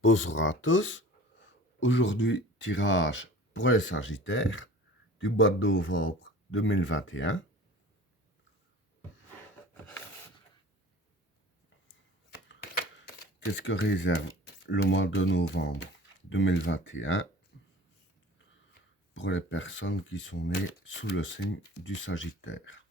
Bonjour à tous. Aujourd'hui, tirage pour les Sagittaires du mois de novembre 2021. Qu'est-ce que réserve le mois de novembre 2021 pour les personnes qui sont nées sous le signe du Sagittaire?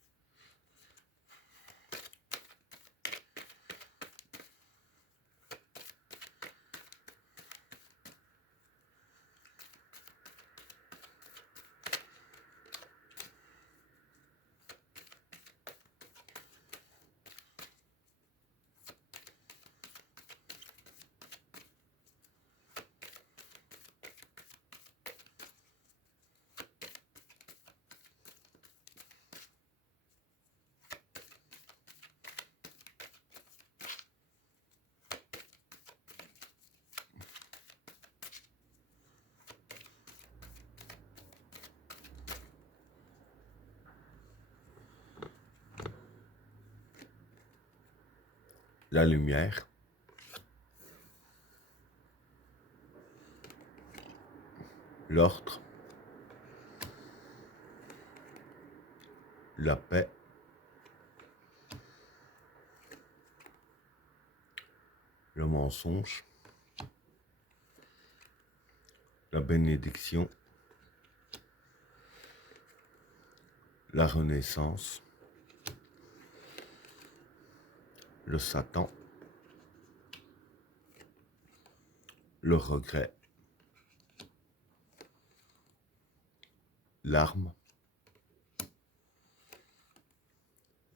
La lumière, l'ordre, la paix, le mensonge, la bénédiction, la renaissance, le Satan, le regret, l'arme,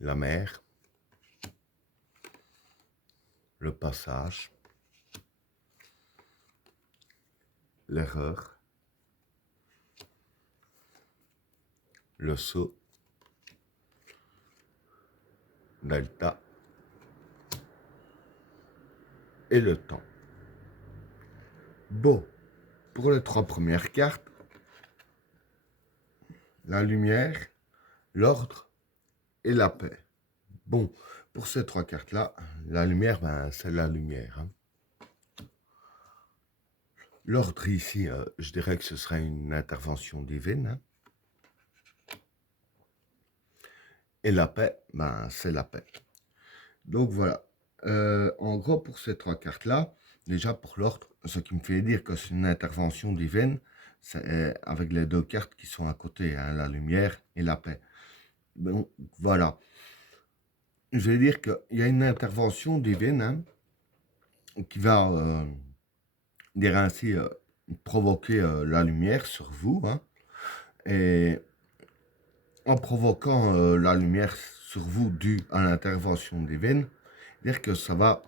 la mer, le passage, l'erreur, le saut, delta et le temps. Bon, pour les trois premières cartes, la lumière, l'ordre et la paix. Bon, pour ces trois cartes-là, la lumière, c'est la lumière. Hein. L'ordre ici, je dirais que ce serait une intervention divine. Hein. Et la paix, c'est la paix. Donc voilà. En gros, pour ces trois cartes-là, déjà pour l'ordre, ce qui me fait dire que c'est une intervention divine, c'est avec les deux cartes qui sont à côté, hein, la lumière et la paix. Bon, voilà. Je vais dire qu'il y a une intervention divine hein, qui va, dire ainsi, provoquer la lumière sur vous. Hein, et en provoquant la lumière sur vous due à l'intervention divine, dire que ça va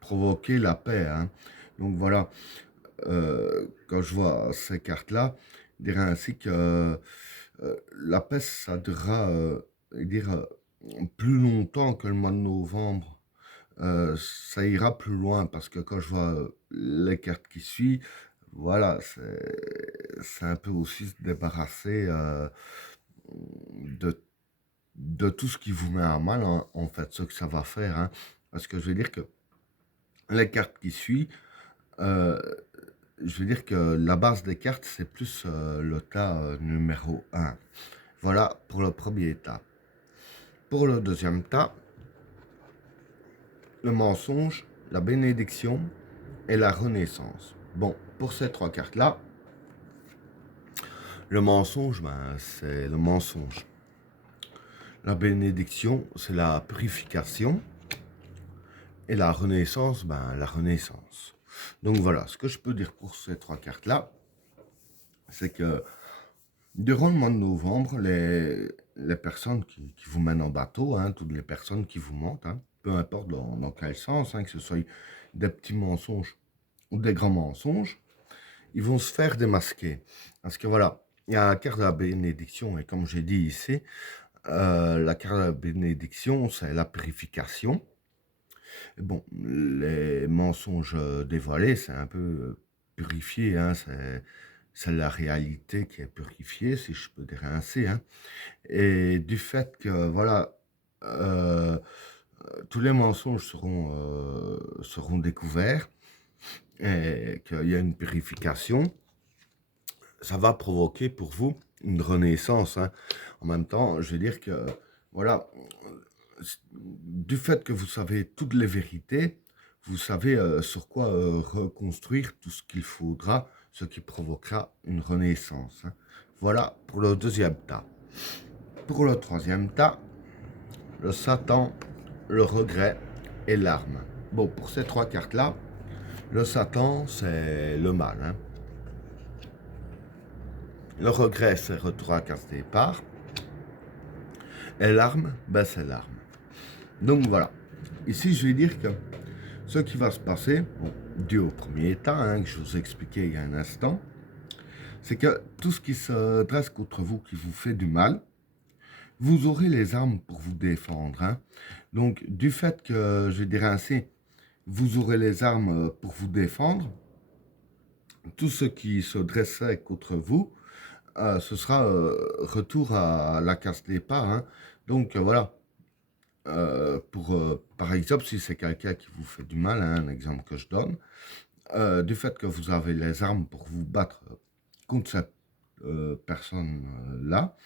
provoquer la paix. Hein. Donc voilà, quand je vois ces cartes-là, dire ainsi que la paix, ça durera dire, plus longtemps que le mois de novembre. Ça ira plus loin parce que quand je vois les cartes qui suivent, voilà, c'est un peu aussi se débarrasser de, de tout ce qui vous met à mal, hein, en fait, ce que ça va faire. Hein. Parce que je veux dire que les cartes qui suivent, euh, je veux dire que la base des cartes, c'est plus le tas numéro un. Voilà pour le premier tas. Pour le deuxième tas, le mensonge, la bénédiction et la renaissance. Bon, pour ces trois cartes-là, le mensonge, c'est le mensonge. La bénédiction, c'est la purification. Et la renaissance, la renaissance. Donc voilà, ce que je peux dire pour ces trois cartes-là, c'est que durant le mois de novembre, les personnes qui vous mènent en bateau, hein, toutes les personnes qui vous mentent, hein, peu importe dans quel sens, hein, que ce soit des petits mensonges ou des grands mensonges, ils vont se faire démasquer. Parce que voilà, il y a la carte de la bénédiction, et comme j'ai dit ici, la carte de la bénédiction, c'est la purification. Et bon, les mensonges dévoilés, c'est un peu purifié, hein, c'est la réalité qui est purifiée, si je peux dire ainsi. Hein. Et du fait que, voilà, tous les mensonges seront découverts, et qu'il y a une purification, ça va provoquer pour vous une renaissance, hein. En même temps, je veux dire que, voilà, du fait que vous savez toutes les vérités, vous savez sur quoi reconstruire tout ce qu'il faudra, ce qui provoquera une renaissance, hein. Voilà pour le deuxième tas. Pour le troisième tas, le Satan, le regret et l'arme. Bon, pour ces trois cartes-là, le Satan, c'est le mal, hein. Le regret, c'est retour à case départ. Et l'arme, ben c'est l'arme. Donc voilà. Ici, je vais dire que ce qui va se passer, bon, dû au premier état, hein, que je vous ai expliqué il y a un instant, c'est que tout ce qui se dresse contre vous, qui vous fait du mal, vous aurez les armes pour vous défendre, hein. Donc, du fait que, je dirais ainsi, vous aurez les armes pour vous défendre, tout ce qui se dressait contre vous, ce sera retour à la case départ, hein. Donc, voilà. Par exemple, si c'est quelqu'un qui vous fait du mal, hein, un exemple que je donne, du fait que vous avez les armes pour vous battre contre cette personne-là,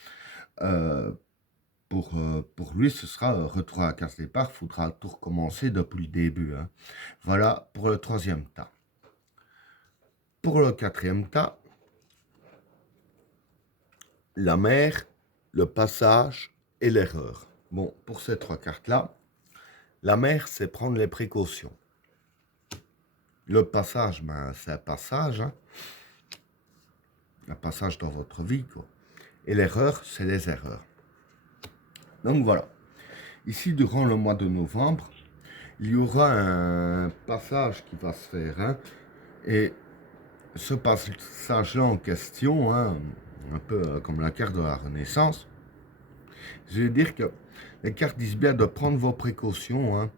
pour lui, ce sera retour à la case départ, il faudra tout recommencer depuis le début, hein. Voilà pour le troisième tas. Pour le quatrième tas, la mer, le passage et l'erreur. Bon, pour ces trois cartes-là, la mer, c'est prendre les précautions. Le passage, ben, c'est un passage, hein. Un passage dans votre vie, quoi. Et l'erreur, c'est les erreurs. Donc voilà. Ici, durant le mois de novembre, il y aura un passage qui va se faire, hein. Et ce passage-là en question, hein, un peu comme la carte de la Renaissance, je veux dire que les cartes disent bien de prendre vos précautions, hein,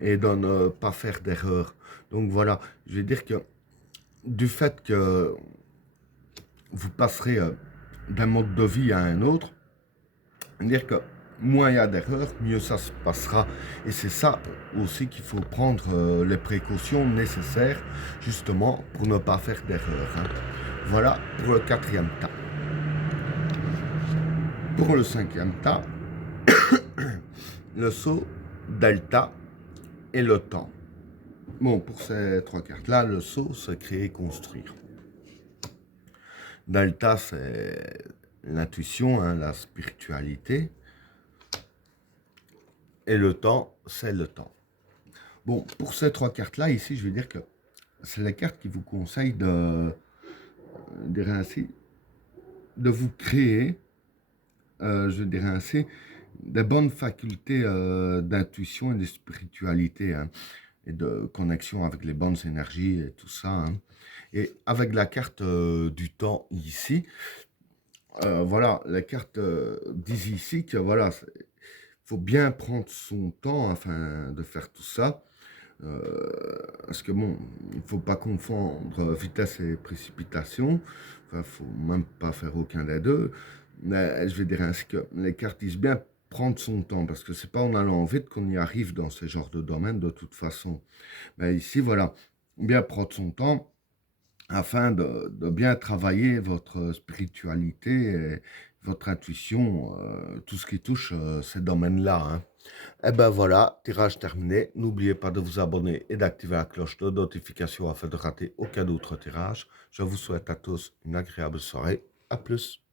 et de ne pas faire d'erreur. Donc voilà, je veux dire que du fait que vous passerez d'un mode de vie à un autre, dire que moins il y a d'erreurs, mieux ça se passera. Et c'est ça aussi qu'il faut prendre les précautions nécessaires justement pour ne pas faire d'erreurs, hein. Voilà pour le quatrième tas. Pour le cinquième tas, le saut, delta et le temps. Bon, pour ces trois cartes-là, le saut, c'est créer, construire. Delta, c'est l'intuition, hein, la spiritualité. Et le temps, c'est le temps. Bon, pour ces trois cartes-là, ici, je vais dire que c'est les cartes qui vous conseillent dirais ainsi, de vous créer, je dirais ainsi, des bonnes facultés d'intuition et de spiritualité, hein, et de connexion avec les bonnes énergies et tout ça, hein. Et avec la carte du temps ici, voilà, la carte dit ici que voilà, faut bien prendre son temps afin de faire tout ça. Parce que bon, il ne faut pas confondre vitesse et précipitation. Enfin, faut même pas faire aucun des deux. Mais je vais dire ainsi que les cartes disent bien prendre son temps, parce que c'est pas en allant vite qu'on y arrive dans ce genre de domaine de toute façon. Mais ici, voilà, bien prendre son temps afin de bien travailler votre spiritualité et votre intuition, tout ce qui touche ces domaines-là, hein. Et ben voilà, tirage terminé. N'oubliez pas de vous abonner et d'activer la cloche de notification afin de rater aucun autre tirage. Je vous souhaite à tous une agréable soirée. À plus.